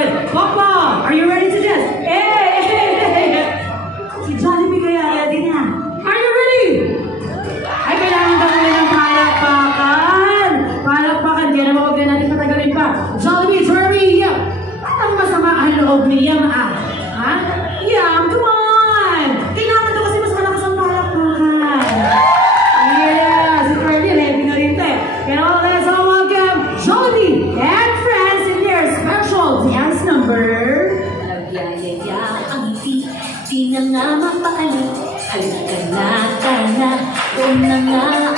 natin. Papa, are you ready to dance? Si Jollibee kaya ready na. Are you ready? Ay, kailangan ba kami ng palakpakan? Palakpakan, kaya naman huwag natin patagalin pa. Jollibee, hurry! Ang masama ang loob ni Yam, ha? Yam, come on! Kailangan to kasi mas malakas ang palakpakan. Yeah, si Curly, ready na rin tayo. Kaya let's all welcome Jollibee and friends in their special dance number. Nagyayaya ang ngiti, di na nga mapakali. Halika na, doon na nga